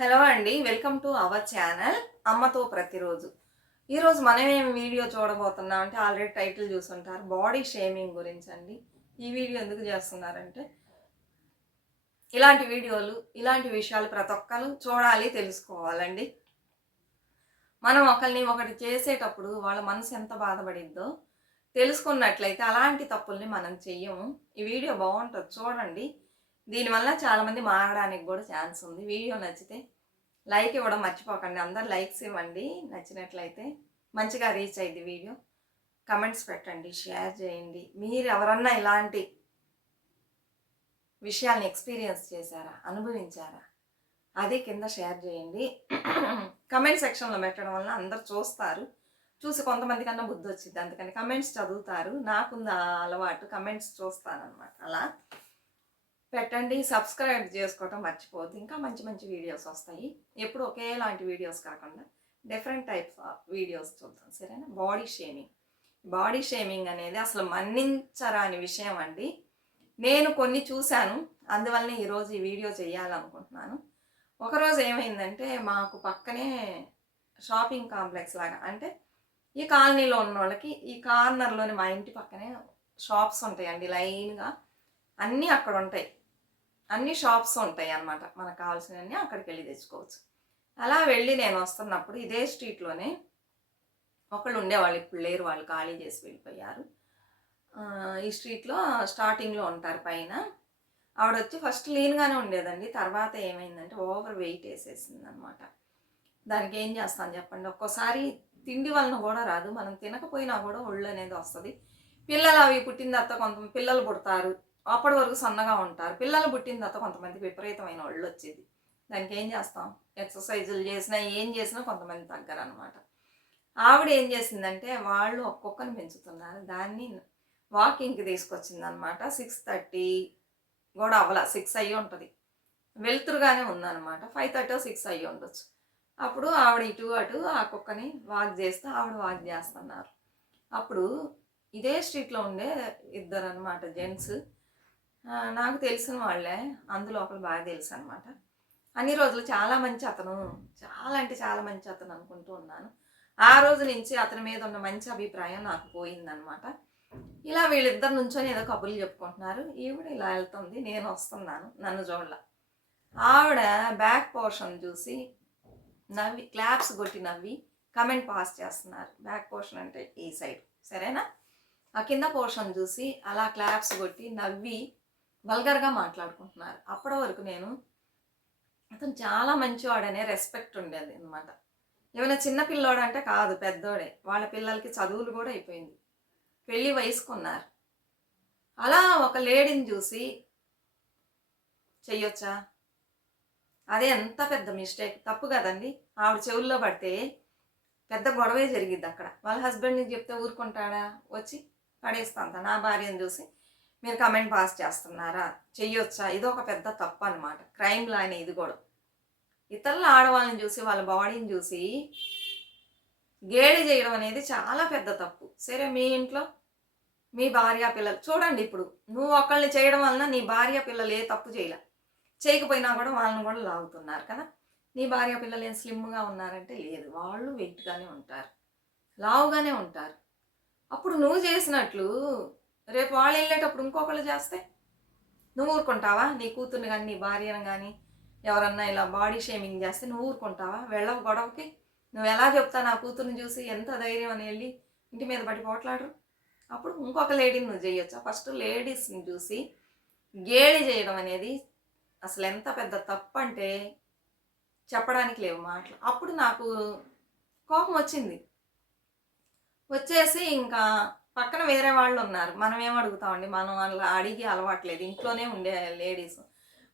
Hello అండి welcome to our channel అమ్మతో ప్రతిరోజు. ఈరోజు మనం ఏం వీడియో చూడబోతున్నాం అంటే ఆల్రెడీ టైటిల్ చూసుంటారు బాడీ షేమింగ్ గురించి అండి. ఈ వీడియో ఎందుకు చేస్తున్నారంటే ఇలాంటి వీడియోలు ఇలాంటి విషయాలు ప్రతి ఒక్కరు చూడాలి తెలుసుకోవాలండి. మనం ఒకరిని ఒకటి చేసేటప్పుడు వాళ్ళ మనసు ఎంత బాధపడిద్దో తెలుసుకున్నట్లయితే అలాంటి తప్పుల్ని మనం చెయ్యము. ఈ వీడియో బాగుంటుంది చూడండి. దీనివల్ల చాలామంది మారడానికి కూడా ఛాన్స్ ఉంది. వీడియో నచ్చితే లైక్ ఇవ్వడం మర్చిపోకండి. అందరు లైక్స్ ఇవ్వండి. నచ్చినట్లయితే మంచిగా రీచ్ అయ్యింది వీడియో. కమెంట్స్ పెట్టండి. షేర్ చేయండి. మీరు ఎవరన్నా ఇలాంటి విషయాల్ని ఎక్స్పీరియన్స్ చేశారా? అనుభవించారా? అది కింద షేర్ చేయండి. కమెంట్ సెక్షన్లో పెట్టడం వల్ల అందరు చూస్తారు. చూసి కొంతమంది కన్నా బుద్ధి వచ్చింది అందుకని కమెంట్స్ చదువుతారు. నాకుంది అలవాటు కమెంట్స్ చూస్తానన్నమాట. అలా పెట్టండి సబ్స్క్రైబ్ చేసుకోవటం మర్చిపోవద్దు. ఇంకా మంచి మంచి వీడియోస్ వస్తాయి. ఎప్పుడు ఒకేలాంటి వీడియోస్ కాకుండా డిఫరెంట్ టైప్స్ ఆఫ్ వీడియోస్ చూద్దాం. సరేనా? Body shaming. బాడీ షేమింగ్ అనేది అసలు మన్నించరాని విషయం అండి. నేను కొన్ని చూశాను. అందువల్లనే ఈరోజు ఈ వీడియో చేయాలనుకుంటున్నాను. ఒకరోజు ఏమైందంటే మాకు పక్కనే షాపింగ్ కాంప్లెక్స్ లాగా అంటే ఈ కాలనీలో ఉన్న వాళ్ళకి ఈ కార్నర్లోని మా ఇంటి పక్కనే షాప్స్ ఉంటాయండి లైన్గా. అన్నీ అక్కడ ఉంటాయి. అన్ని షాప్స్ ఉంటాయి అన్నమాట. మనకు కావాల్సినవన్నీ అక్కడికి వెళ్ళి తెచ్చుకోవచ్చు. అలా వెళ్ళి నేను వస్తున్నప్పుడు ఇదే స్ట్రీట్లోనే ఒకళ్ళు ఉండేవాళ్ళు ఇప్పుడు లేరు వాళ్ళు ఖాళీ చేసి వెళ్ళిపోయారు. ఈ స్ట్రీట్లో స్టార్టింగ్లో ఉంటారు పైన. ఆవిడ వచ్చి ఫస్ట్ లీన్గానే ఉండేదండి. తర్వాత ఏమైందంటే ఓవర్ వెయిట్ వేసేసింది అనమాట దానికి ఏం చేస్తాను చెప్పండి? ఒక్కోసారి తిండి వలన కూడా రాదు. మనం తినకపోయినా కూడా ఒళ్ళు అనేది వస్తుంది. పిల్లలు అవి పుట్టిన తర్వాత కొంత పిల్లలు పుడతారు. అప్పటి వరకు సన్నగా ఉంటారు. పిల్లలు పుట్టిన తర్వాత కొంతమంది విపరీతమైన ఒళ్ళు వచ్చేది. దానికి ఏం చేస్తాం? ఎక్సర్సైజులు చేసినా ఏం చేసినా కొంతమంది తగ్గరు అనమాట ఆవిడ ఏం చేసిందంటే వాళ్ళు ఒక్కొక్కరిని పెంచుతున్నారు. దాన్ని వాకింగ్కి తీసుకొచ్చింది అనమాట సిక్స్ థర్టీ కూడా అవ్వాల. సిక్స్ అయ్యి ఉంటుంది. వెలుతురుగానే ఉందన్నమాట. ఫైవ్ థర్టీ సిక్స్ అయ్యి ఉండొచ్చు. అప్పుడు ఆవిడ ఇటు అటు ఆ కుక్కని వాక్ చేస్తూ ఆవిడ వాక్ చేస్తున్నారు. అప్పుడు ఇదే స్ట్రీట్లో ఉండే ఇద్దరు అనమాట జెంట్స్ నాకు తెలిసిన వాళ్ళే అందులో ఒకరు బాగా తెలుసు అనమాట అన్ని రోజులు చాలా మంచి అతను చాలా అంటే చాలా మంచి అతను అనుకుంటూ ఉన్నాను. ఆ రోజు నుంచి అతని మీద ఉన్న మంచి అభిప్రాయం నాకు పోయిందనమాట ఇలా వీళ్ళిద్దరు నుంచొని ఏదో కబుర్లు చెప్పుకుంటున్నారు. ఈవిడ ఇలా వెళ్తుంది నేను వస్తున్నాను నన్ను చూడాల. ఆవిడ బ్యాక్ పోర్షన్ చూసి నవ్వి క్లాప్స్ కొట్టి నవ్వి కమెంట్ పాస్ చేస్తున్నారు. బ్యాక్ పోర్షన్ అంటే ఈ సైడ్. సరేనా? ఆ కింద పోర్షన్ చూసి అలా క్లాప్స్ కొట్టి నవ్వి వల్గర్గా మాట్లాడుకుంటున్నారు. అప్పటి వరకు నేను అతను చాలా మంచివాడనే రెస్పెక్ట్ ఉండేది అనమాట ఏమైనా చిన్న పిల్లోడు అంటే కాదు పెద్దోడే. వాళ్ళ పిల్లలకి చదువులు కూడా అయిపోయింది. పెళ్ళి వయసుకున్నారు. అలా ఒక లేడీని చూసి చెయ్యొచ్చా? అదే ఎంత పెద్ద మిస్టేక్. తప్పు కదండి. ఆవిడ చెవుల్లో పడితే పెద్ద గొడవే జరిగిద్ది అక్కడ. వాళ్ళ హస్బెండ్ని చెప్తే ఊరుకుంటాడా? వచ్చి పడేస్తాంత నా భార్యను చూసి మీరు కమెంట్ పాస్ చేస్తున్నారా? చెయ్యొచ్చా? ఇది ఒక పెద్ద తప్పు అనమాట క్రైమ్ లానే ఇది కూడా. ఇతరుల ఆడవాళ్ళని చూసి వాళ్ళ బాడీని చూసి గేడి చేయడం అనేది చాలా పెద్ద తప్పు. సరే మీ ఇంట్లో మీ భార్య పిల్లలు చూడండి ఇప్పుడు. నువ్వు ఒకళ్ళని చేయడం వలన నీ భార్య పిల్లలు ఏ తప్పు చేయలే. చేయకపోయినా కూడా వాళ్ళని కూడా లాగుతున్నారు కదా. నీ భార్య పిల్లలు ఏం స్లిమ్గా ఉన్నారంటే లేదు. వాళ్ళు వెయిట్గానే ఉంటారు. లావుగానే ఉంటారు. అప్పుడు నువ్వు చేసినట్లు రేపు వాళ్ళు వెళ్ళేటప్పుడు ఇంకొకళ్ళు చేస్తే? నువ్వు ఊరుకుంటావా? నీ కూతుర్ని కానీ నీ భార్యను కానీ ఎవరన్నా ఇలా బాడీ షేమింగ్ చేస్తే నువ్వు ఊరుకుంటావా? వెళ్ళవు గొడవకి. నువ్వు ఎలా చెప్తా నా కూతుర్ని చూసి ఎంత ధైర్యం అని వెళ్ళి ఇంటి మీద పట్టి పోట్లాడరు? అప్పుడు ఇంకొక లేడీని నువ్వు చేయొచ్చా. ఫస్ట్ లేడీస్ని చూసి గేలి చేయడం అనేది అసలు ఎంత పెద్ద తప్పు అంటే చెప్పడానికి లేవు మాటలు. అప్పుడు నాకు కోపం వచ్చింది. వచ్చేసి ఇంకా పక్కన వేరే వాళ్ళు ఉన్నారు. మనం ఏం అడుగుతామండి? మనం అలా అడిగి అలవాట్లేదు. ఇంట్లోనే ఉండే లేడీస్.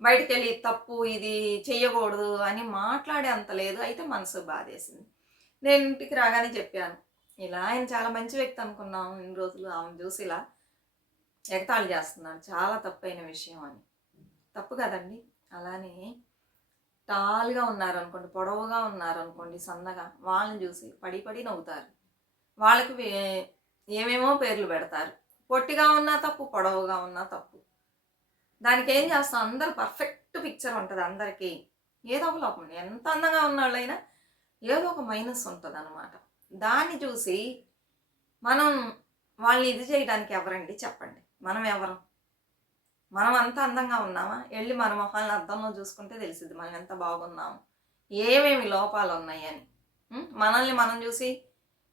బయటికి వెళ్ళి తప్పు ఇది చెయ్యకూడదు అని మాట్లాడే అంత లేదు. అయితే మనసు బాధేసింది. నేను ఇంటికి రాగానే చెప్పాను. ఇలా ఆయన చాలా మంచి వ్యక్తి అనుకున్నాం ఇన్ని రోజులు. ఆమె చూసి ఇలా ఎగతాళి చేస్తున్నాను చాలా తప్పైన విషయం అని. తప్పు కదండి. అలానే టాల్గా ఉన్నారనుకోండి పొడవుగా ఉన్నారనుకోండి సన్నగా వాళ్ళని చూసి పడి పడి నవ్వుతారు. వాళ్ళకి వే- ఏమేమో పేర్లు పెడతారు. పొట్టిగా ఉన్నా తప్పు పొడవుగా ఉన్నా తప్పు. దానికి ఏం చేస్తాం? అందరు పర్ఫెక్ట్ పిక్చర్ ఉంటుంది అందరికీ. ఏదో ఒక లోపం. ఉంది ఎంత అందంగా ఉన్నవాళ్ళైనా ఏదో ఒక మైనస్ ఉంటుంది అనమాట దాన్ని చూసి మనం వాళ్ళని ఇది చేయడానికి ఎవరండి? చెప్పండి. మనం ఎవరు? మనం అంత అందంగా ఉన్నామా? వెళ్ళి మన మొహాలను అద్దంలో చూసుకుంటే తెలిసింది మనం ఎంత బాగున్నాము ఏమేమి లోపాలు ఉన్నాయని మనల్ని మనం చూసి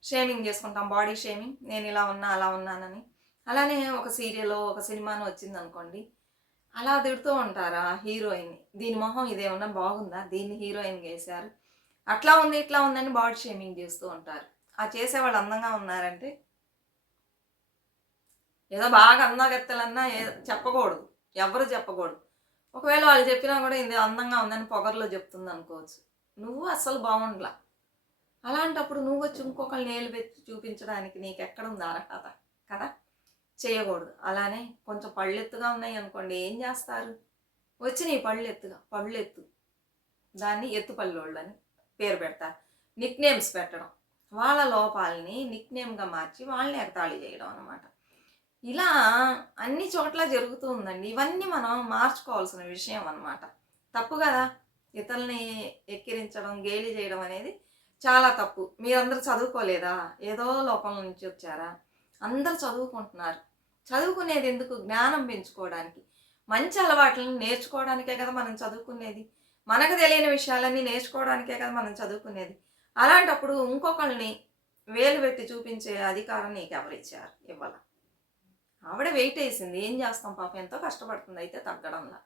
షేమింగ్ చేసుకుంటాం బాడీ షేమింగ్ నేను ఇలా ఉన్నా అలా ఉన్నానని. అలానే ఒక సీరియల్ ఒక సినిమాను వచ్చింది అనుకోండి అలా తిడుతూ ఉంటారు ఆ హీరోయిన్ దీని మొహం ఇదేమన్నా బాగుందా? దీన్ని హీరోయిన్ వేశారు. అట్లా ఉంది ఇట్లా ఉందని బాడీ షేమింగ్ చేస్తూ ఉంటారు. ఆ చేసేవాళ్ళు అందంగా ఉన్నారంటే? ఏదో బాగా అందగత్తెలన్నా ఏ చెప్పకూడదు. ఎవరు చెప్పకూడదు. ఒకవేళ వాళ్ళు చెప్పినా కూడా ఇది అందంగా ఉందని పొగర్లో చెప్తుంది అనుకోవచ్చు. నువ్వు అస్సలు బాగుండలా. అలాంటప్పుడు నువ్వు వచ్చి ఇంకొకరిని నేలు పెట్టి చూపించడానికి నీకు ఎక్కడుంది అర్హత? కదా? చేయకూడదు. అలానే కొంచెం పళ్ళెత్తుగా ఉన్నాయి అనుకోండి ఏం చేస్తారు? వచ్చి నీ పళ్ళెత్తుగా పళ్ళెత్తు. దాన్ని ఎత్తు అని పేరు పెడతారు. నిక్ నేమ్స్ పెట్టడం. వాళ్ళ లోపాలని నిక్ నేమ్గా మార్చి వాళ్ళని ఎగతాళి చేయడం అనమాట ఇలా అన్ని చోట్ల జరుగుతూ ఉందండి. ఇవన్నీ మనం మార్చుకోవాల్సిన విషయం అనమాట తప్పు కదా? ఇతరుల్ని ఎక్కిరించడం గేలి చేయడం అనేది చాలా తప్పు. మీరందరూ చదువుకోలేదా? ఏదో లోపల నుంచి వచ్చారా? అందరూ చదువుకుంటున్నారు. చదువుకునేది ఎందుకు? జ్ఞానం పెంచుకోవడానికి. మంచి అలవాట్లను నేర్చుకోవడానికే కదా మనం చదువుకునేది. మనకు తెలియని విషయాలన్నీ నేర్చుకోవడానికే కదా మనం చదువుకునేది. అలాంటప్పుడు ఇంకొకళ్ళని వేలు పెట్టి చూపించే అధికారం నీకు ఎవరిచ్చారు ఇవ్వాల. ఆవిడ వెయిట్ వేసింది. ఏం చేస్తాం పాపం? ఎంతో కష్టపడుతుంది అయితే తగ్గడంలా.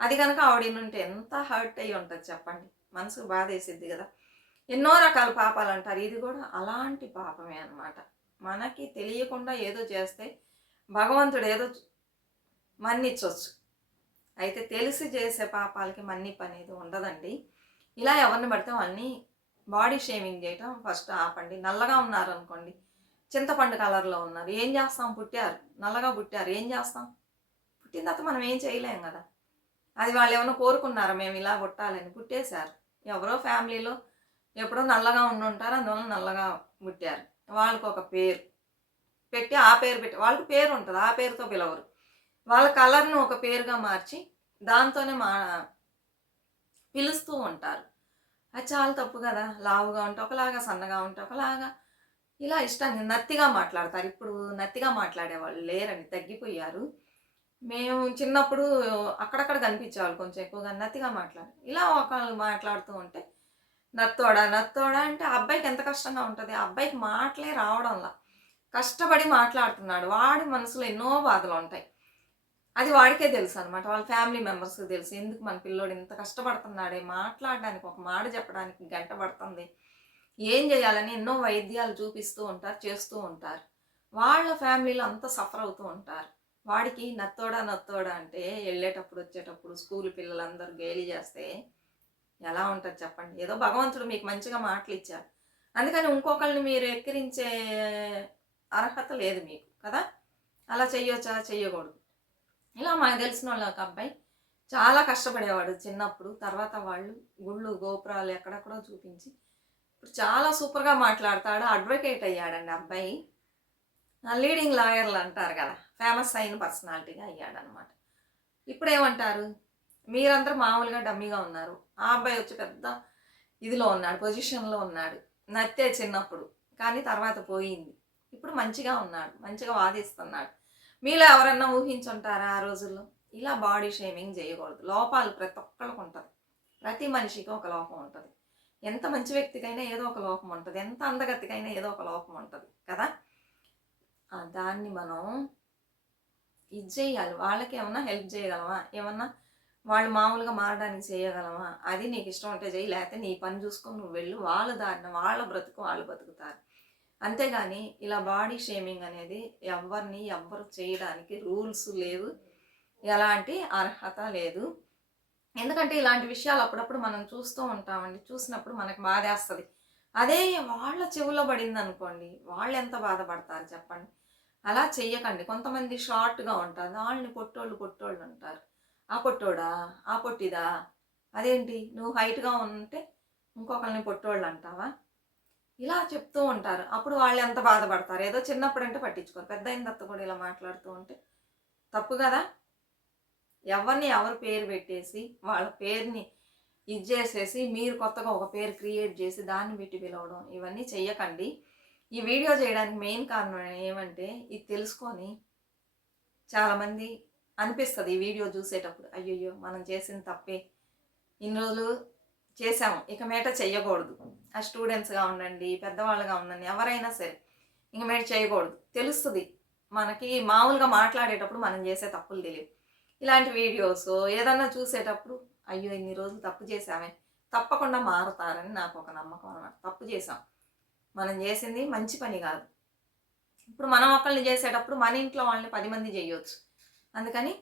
అది కనుక ఆవిడ నుంటే ఎంత హర్ట్ అయ్యి ఉంటుంది చెప్పండి. మనసుకు బాధ వేసిద్ది కదా. ఎన్నో రకాల పాపాలు అంటారు. ఇది కూడా అలాంటి పాపమే అన్నమాట. మనకి తెలియకుండా ఏదో చేస్తే భగవంతుడు ఏదో మన్నిచ్చొచ్చు అయితే తెలిసి చేసే పాపాలకి మన్నిపు అనేది ఉండదండి. ఇలా ఎవరిని పడితే వాళ్ళని బాడీ షేమింగ్ చేయటం ఫస్ట్ ఆపండి. నల్లగా ఉన్నారు అనుకోండి చింతపండు కలర్లో ఉన్నారు ఏం చేస్తాం? పుట్టారు. నల్లగా పుట్టారు. ఏం చేస్తాం? పుట్టిన తర్వాత మనం ఏం చేయలేం కదా. అది వాళ్ళు ఏమైనా కోరుకున్నారా? మేము ఇలా పుట్టాలని పుట్టేశారు. ఎవరో ఫ్యామిలీలో ఎప్పుడో నల్లగా ఉండి ఉంటారు అందువల్ల నల్లగా పుట్టారు వాళ్ళకు ఒక పేరు. పెట్టి ఆ పేరు పెట్టి వాళ్ళకి పేరు ఉంటుంది ఆ పేరుతో పిలవరు. వాళ్ళ కలర్ను ఒక పేరుగా మార్చి దాంతోనే మా పిలుస్తూ ఉంటారు. అది చాలా తప్పు కదా. లావుగా ఉంటే ఒకలాగా సన్నగా ఉంటే ఒకలాగా. ఇలా ఇష్టాన్ని నత్తిగా మాట్లాడతారు. ఇప్పుడు నత్తిగా మాట్లాడేవాళ్ళు లేరని తగ్గిపోయారు. మేము చిన్నప్పుడు అక్కడక్కడ కనిపించేవాళ్ళు కొంచెం ఎక్కువగా నత్తిగా మాట్లాడారు ఇలా ఒకళ్ళు మాట్లాడుతూ ఉంటే నత్తోడా నత్తోడా అంటే అబ్బాయికి ఎంత కష్టంగా ఉంటుంది? ఆ అబ్బాయికి మాటలే రావడంలా కష్టపడి మాట్లాడుతున్నాడు. వాడి మనసులో ఎన్నో బాధలు ఉంటాయి. అది వాడికే తెలుసు అనమాట వాళ్ళ ఫ్యామిలీ మెంబర్స్కి తెలుసు. ఎందుకు మన పిల్లోడు ఇంత కష్టపడుతున్నాడే? మాట్లాడడానికి ఒక మాట చెప్పడానికి గంట పడుతుంది. ఏం చేయాలని ఎన్నో వైద్యాలు చూపిస్తూ ఉంటారు చేస్తూ ఉంటారు. వాళ్ళ ఫ్యామిలీలో అంత సఫర్ అవుతూ ఉంటారు. వాడికి నత్తోడా నత్తోడా అంటే వెళ్ళేటప్పుడు వచ్చేటప్పుడు స్కూల్ పిల్లలందరూ గేలి చేస్తే ఎలా ఉంటుంది చెప్పండి? ఏదో భగవంతుడు మీకు మంచిగా మాటలు ఇచ్చారు అందుకని ఇంకొకరిని మీరు ఎక్కిరించే అర్హత లేదు మీకు కదా? అలా చెయ్యొచ్చా? చెయ్యకూడదు. ఇలా మనకు తెలిసిన వాళ్ళు ఒక అబ్బాయి చాలా కష్టపడేవాడు చిన్నప్పుడు. తర్వాత వాళ్ళు గుళ్ళు గోపురాలు ఎక్కడెక్కడో చూపించి ఇప్పుడు చాలా సూపర్గా మాట్లాడతాడు. అడ్వకేట్ అయ్యాడండి అబ్బాయి. లీడింగ్ లాయర్లు అంటారు కదా ఫేమస్ అయిన పర్సనాలిటీగా అయ్యాడనమాట ఇప్పుడు ఏమంటారు మీరందరూ మామూలుగా డమ్మీగా ఉన్నారు. ఆ అబ్బాయి వచ్చి పెద్ద ఇదిలో ఉన్నాడు పొజిషన్లో ఉన్నాడు. నత్తే చిన్నప్పుడు కానీ తర్వాత పోయింది. ఇప్పుడు మంచిగా ఉన్నాడు మంచిగా వాదిస్తున్నాడు. మీలో ఎవరన్నా ఊహించుంటారా ఆ రోజుల్లో? ఇలా బాడీ షేమింగ్ చేయకూడదు. లోపాలు ప్రతి ఒక్కరికి ఉంటుంది. ప్రతి మనిషికి ఒక లోపం ఉంటుంది. ఎంత మంచి వ్యక్తికైనా ఏదో ఒక లోపం ఉంటుంది. ఎంత అందగతికైనా ఏదో ఒక లోపం ఉంటుంది కదా? దాన్ని మనం ఇది చేయాలి. వాళ్ళకి ఏమన్నా హెల్ప్ చేయగలమా ఏమన్నా వాళ్ళు మామూలుగా మారడానికి చేయగలమా? అది నీకు ఇష్టం ఉంటే చేయి లేకపోతే నీ పని చూసుకొని నువ్వు వెళ్ళు. వాళ్ళ దారిన వాళ్ళ బ్రతుకు వాళ్ళు బ్రతుకుతారు అంతేగాని ఇలా బాడీ షేమింగ్ అనేది ఎవరిని ఎవ్వరు చేయడానికి రూల్స్ లేవు. ఎలాంటి అర్హత లేదు. ఎందుకంటే ఇలాంటి విషయాలు అప్పుడప్పుడు మనం చూస్తూ ఉంటామండి. చూసినప్పుడు మనకు బాధేస్తుంది. అదే వాళ్ళ చెవిలో పడింది అనుకోండి వాళ్ళు ఎంత బాధపడతారు చెప్పండి. అలా చెయ్యకండి. కొంతమంది షార్ట్గా ఉంటారు. వాళ్ళని పొట్టోళ్ళు పొట్టోళ్ళు అంటారు ఆ పొట్టోడా? ఆ పొట్టిదా? అదేంటి? నువ్వు హైట్గా ఉంటే ఇంకొకరిని పొట్టోళ్ళు అంటావా? ఇలా చెప్తూ ఉంటారు. అప్పుడు వాళ్ళు ఎంత బాధపడతారు? ఏదో చిన్నప్పుడు అంటే పట్టించుకోరు. పెద్ద అయిన తర్వాత కూడా ఇలా మాట్లాడుతూ ఉంటే తప్పు కదా? ఎవరిని ఎవరు పేరు పెట్టేసి వాళ్ళ పేరుని ఇది చేసేసి మీరు కొత్తగా ఒక పేరు క్రియేట్ చేసి దాన్ని పెట్టి పిలవడం ఇవన్నీ చెయ్యకండి. ఈ వీడియో చేయడానికి మెయిన్ కారణం ఏమంటే ఇది తెలుసుకొని చాలామంది అనిపిస్తుంది ఈ వీడియో చూసేటప్పుడు. అయ్యయ్యో మనం చేసిన తప్పే. ఇన్ని రోజులు చేసాము ఇక మీట చెయ్యకూడదు. ఆ స్టూడెంట్స్గా ఉండండి పెద్దవాళ్ళుగా ఉండండి ఎవరైనా సరే ఇంక మీట చేయకూడదు తెలుస్తుంది మనకి మామూలుగా మాట్లాడేటప్పుడు మనం చేసే తప్పులు తెలియదు ఇలాంటి వీడియోస్ ఏదన్నా చూసేటప్పుడు అయ్యో ఇన్ని రోజులు తప్పు చేసామే తప్పకుండా మారుతారని నాకు ఒక నమ్మకం అన్నమాట. తప్పు చేసాం మనం చేసింది మంచి పని కాదు. ఇప్పుడు మనం ఒకళ్ళని చేసేటప్పుడు మన ఇంట్లో వాళ్ళని పది మంది చేయొచ్చు. అందుకని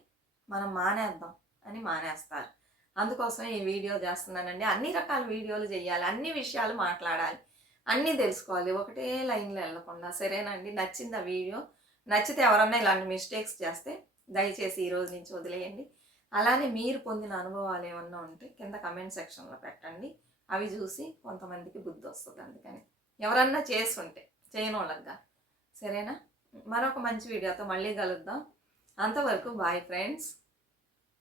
మనం మానేద్దాం అని మానేస్తారు. అందుకోసం ఈ వీడియో చేస్తున్నానండి. అన్ని రకాల వీడియోలు చేయాలి అన్ని విషయాలు మాట్లాడాలి అన్నీ తెలుసుకోవాలి. ఒకటే లైన్లో వెళ్ళకుండా సరేనండి నచ్చింది ఆ వీడియో. నచ్చితే ఎవరన్నా ఇలాంటి మిస్టేక్స్ చేస్తే దయచేసి ఈ రోజు నుంచి వదిలేయండి. అలానే మీరు పొందిన అనుభవాలు ఏమన్నా ఉంటే కింద కమెంట్ సెక్షన్లో పెట్టండి. అవి చూసి కొంతమందికి బుద్ధి వస్తుంది అందుకని. ఎవరన్నా చేస్తుంటే చేయని వాళ్ళగా సరేనా? మరొక మంచి వీడియోతో మళ్ళీ కలుద్దాం. అంతవరకు బాయ్ ఫ్రెండ్స్.